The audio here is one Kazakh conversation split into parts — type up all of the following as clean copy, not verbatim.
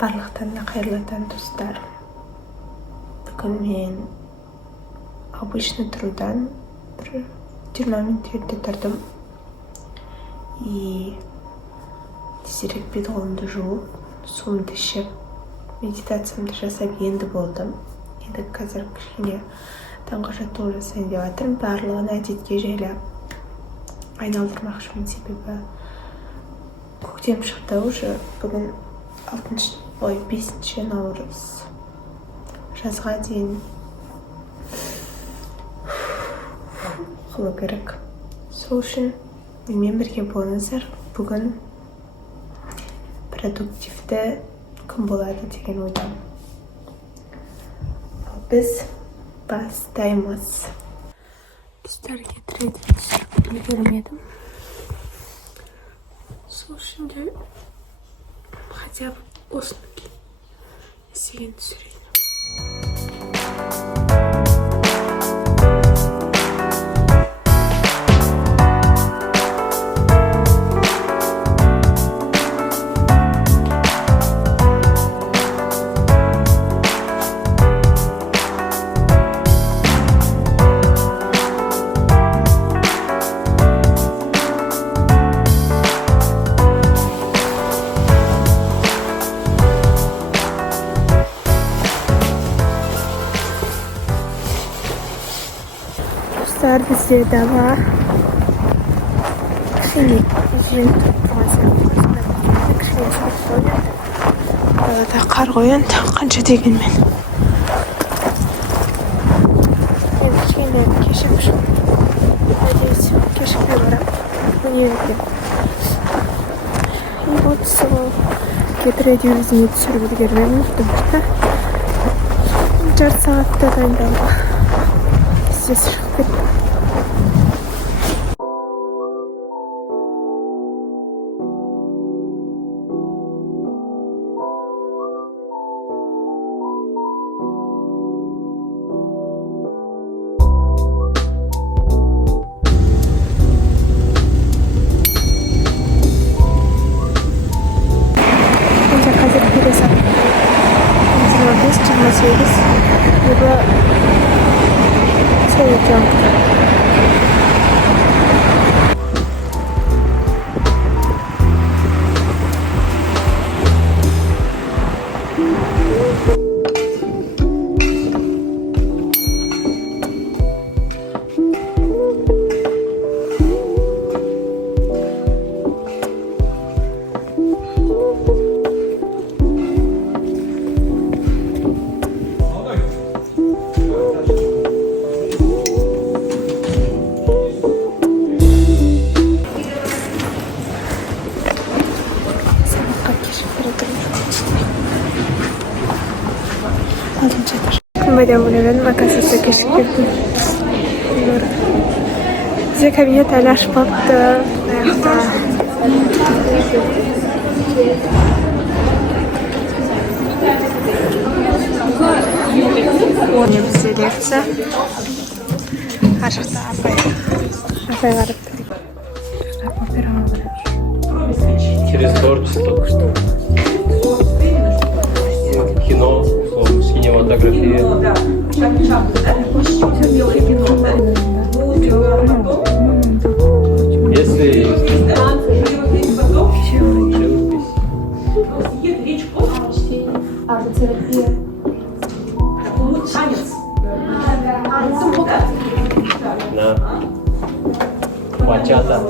Барлықтарына қайырлы таң достар. Бүгін мен обычно тұрудан бір 20 минут ерте тұрдым. И тезірек бет қолымды жуып, суымды ішіп, медитациямды жасап енді болдым. Енді қазір кішкене таңғы жаттығу жасайын деп жатырмын. Барлығын әдетке жайлап айналдырмақшымын, себебі көктем шықты уже. Бүгін 5 наурыз. Жазға дейін қылу керек. Сол үшін менімен бірге болыңыздар. Бүгін продуктивті күн болады деген ойдамын. Ал біз бастаймыз. Достарға трейдинг үлгермедім. Сол үшін де хотя бы осыны істеген түсірейін. Бізде дала кішкене жел тұрып тұрған сияқты. Кішкене ыстық болады. Далада қар қоянды, қанша дегенмен. Мен кішкене кешігіп шығып, надеюсь, кешікпей барамын универге. И вот сол кетіредюзіне түсіріп үлгермедім, жарты сағатта дайындалға. Здесь шығып кеттім. Либо советом. Bayağı bunu makasası keşfettim. Bize kabinet alaş baktı. Ne bize лекция. Aşağıda апай varıp Через творчество. Кино, кинематография. Если арт-терапия. Да. Бачата.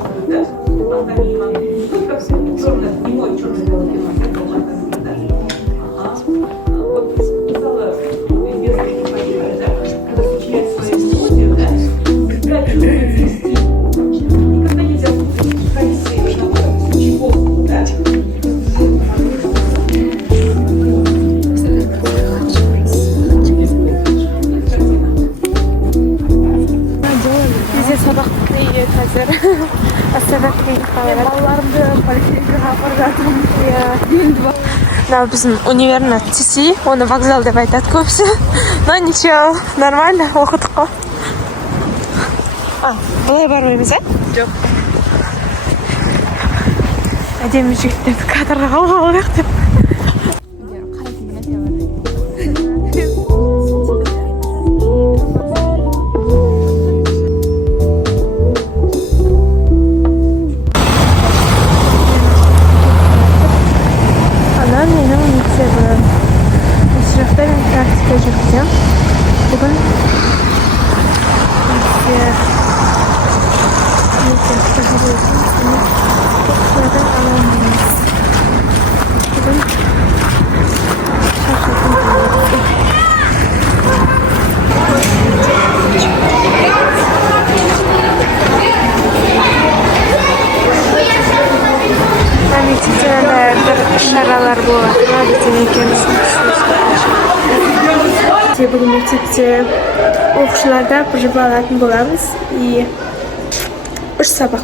Бізде сабақ бітпейді қазір. Астана клиникалар. Балаларымды поликлиникаға апарып жатырмын. Мынау біздің универдің тиси, оны вокзал деп айтады көбісі. Но ничего, нормально, оқыдық қой. Бұлай бармаймыз, Жоқ. Әдемі жігіттерді кадрға алғалық деп. Менің мектебі. Осы жақта мен практика жүргізем. Бүгін бізде оқушылардан аламыз. Бүгін шаршатым болады. Мектепте бір шаралар болады. Бізден екенісін түсінесіз. Бүгін мектепте оқушыларда ПЖБ алатын боламыз. И 3 сабақ.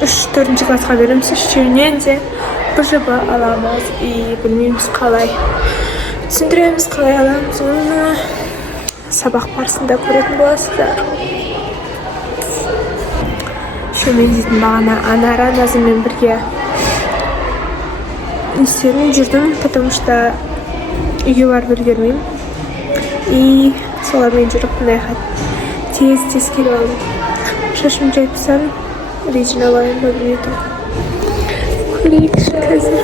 3-4 классқа береміз. Үшеуінен де ПЖБ аламыз. И білмейміз қалай. Түсіндіреміз қалай аламыз. Оны сабақ барысында көретін боласыздар. Мен дейтін бағана Анара Назыммен бірге істерін жүрдім, потому что үйге барып үлгермеймін. И солармен жүріп мынайға тез келіп алдым. Шашым жайпсам, режін алайын ба білмедім. Көрейікші қазір.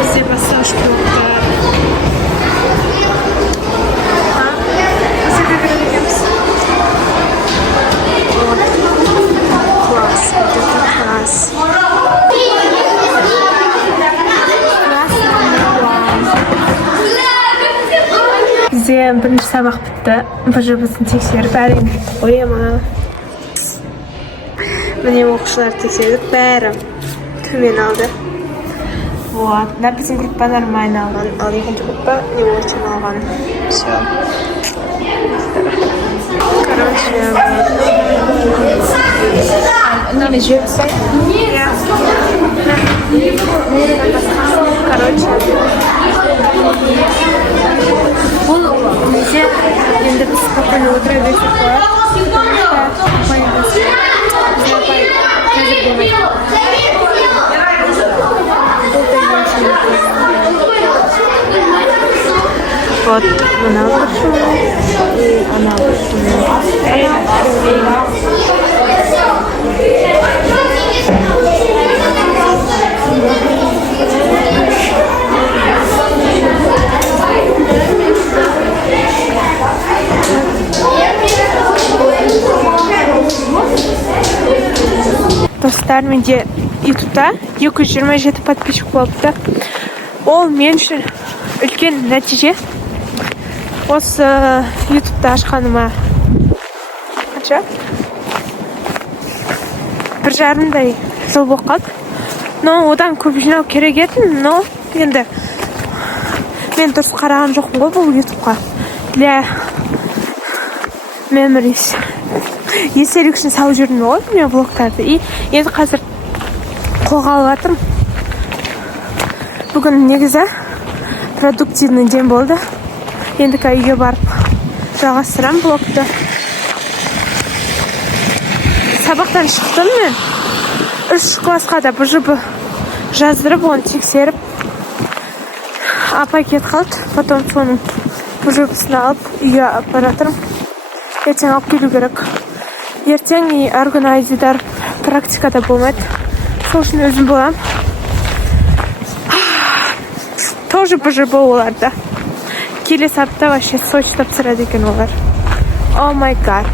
Бізде массаж блоктар. Бізде көбірек екеміз. Класс, это класс. Бізде бірінші сабақ бітті. ПЖБ-сын тексеріп, әрине қояма. Міне оқушылар тексердік, бәрі төмен алды. Вот, да, біздің группа нормально алған, ал екінші группа не очень алған. Все. Короче, не жеп сайт. Короче, бұл неде енді біз спокойно отыра берсек болады. Потому что қазір болмайды. Вот, она вышла, и она вышла. Достар, менде ютубта 227 подписчик болыпты. Ол мен үшін үлкен нәтиже. Осы ютубта ашқаныма қанша? 1,5 жыл болып қалды. Но одан көп жинау керек еді, но енді мен дұрыс қараған жоқпын ғой бұл ютубқа. Для memories. Естелік үшін салып жүрдім ғой мен блогтарды. И енді қазір қолға алып жатырмын. Бүгін негізі продуктивный день болды. Енді үйге барып жалғастырам блогты. Сабақтан шықтым мен. 3 классқа да ПЖБ жаздырып, оны тексеріп, апай кетіп қалды. Потом соның Пожопсыны алып, үйге алып баратырмын. Ертең алып келу керек. Ертең органайзер практикада болмайды. Сол үшін өзім болам. Тоже ПЖБ оларда. Келесі апта вообще Сочи тапсырады екен олар. О май гад.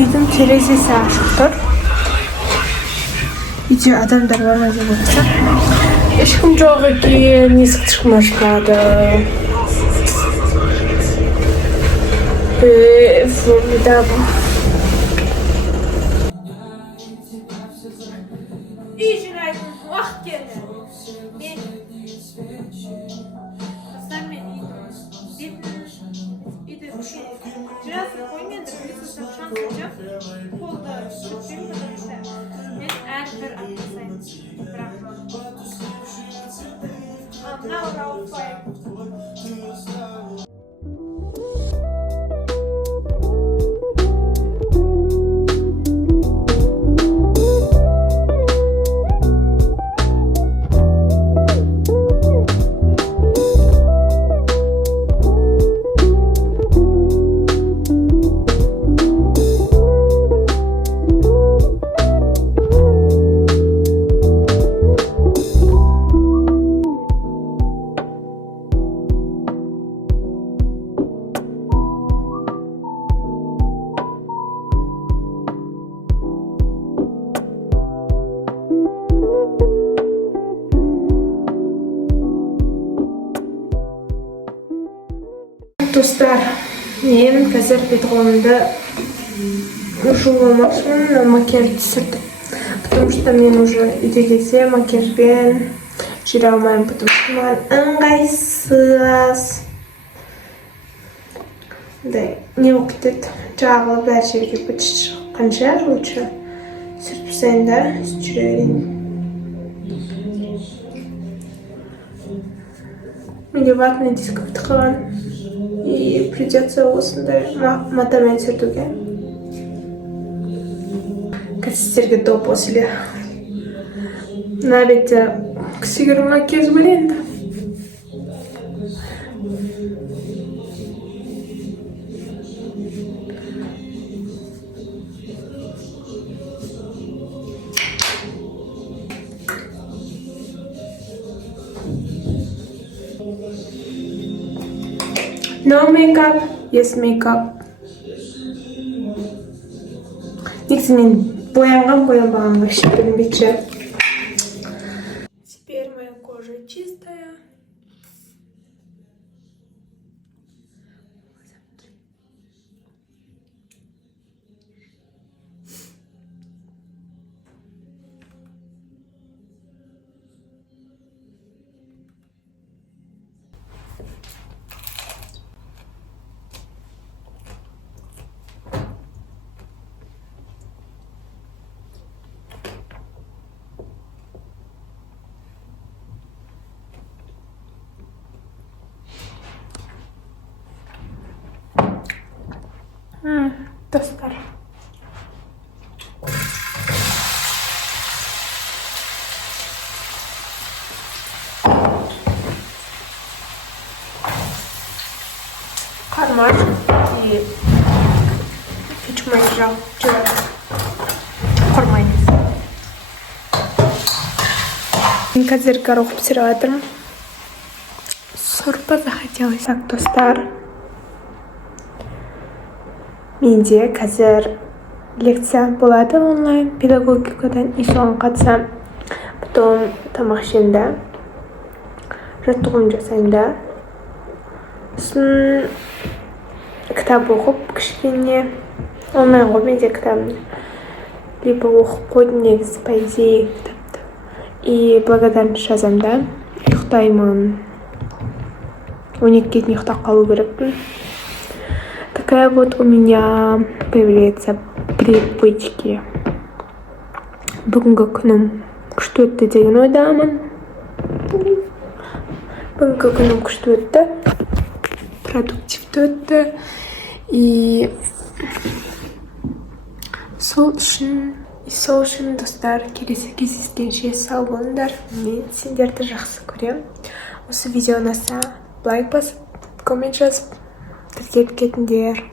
Үйдің терезесі ашық тұр. Үйде адамдар бар ма деп отырсам. Ешкім жоқ екен, есік тышқым ашылады. Формидабл. Үй жинайтын уақыт келді. Достар, мен қазір бет-қолымды жуамақшымын, макияж түсірдім. Потому что мен уже үйде келсе макияжбен жүре алмаймын, потому что маған ыңғайсыз. Не болып кетеді, жағылып әр жерге быт шыққанша лучше сүртіп тастайын да жүре берейін. Менде ватный диск бітіп қалған. И придется осындай матамен сүртуге. Қазір топ осылы. Мына бетте кішігірім макияж бар енді. No makeup, yes makeup. Негізі мен боянбаған вообще білмейші. Теперь моя кожа чистая. Достар. Карман и печмай жал. Құрмаймыз. Мен қазір горох пісіріп жатырмын. Сорпа захотелось. Так, достар. Менде қазір лекция болады онлайн педагогикадан, и соған қатысам. Потом тамақ ішемін да, жаттығуымды жасаймын да. Сосын кітап оқып кішкене онлайн ғой менде кітабым, либо оқып қойдым негізі по идее кітапты. И благодарность жазамын да, ұйықтаймын. 12 дейін ұйықтап қалу керекпін. Такая вот у меня появляется привычки. Бүгінгі күнім күшті өтті деген ойдамын. Бүгінгі күнім күшті өтті, продуктивті өтті. И сол үшін достар, келесі кездескенше сау болыңдар. Мен сендерді жақсы көрем. Осы видео ұнаса лайк басып, коммент жазып, тіркеліп кетіңдер.